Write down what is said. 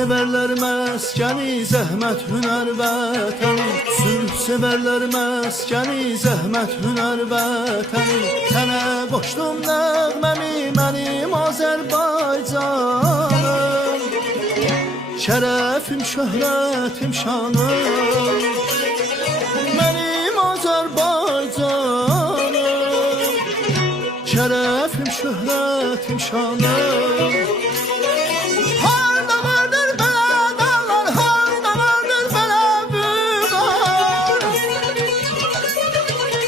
severler məskəni, zəhmət, hünər, vətəni. Sülh severler məskəni, zəhmət, hünər, vətəni. Sənə qoşdum nəğməmi, mənim Azərbaycanım. Şərəfim, şöhrətim, şanım, mənim Azərbaycanım. Şərəfim, şöhrətim, şanım.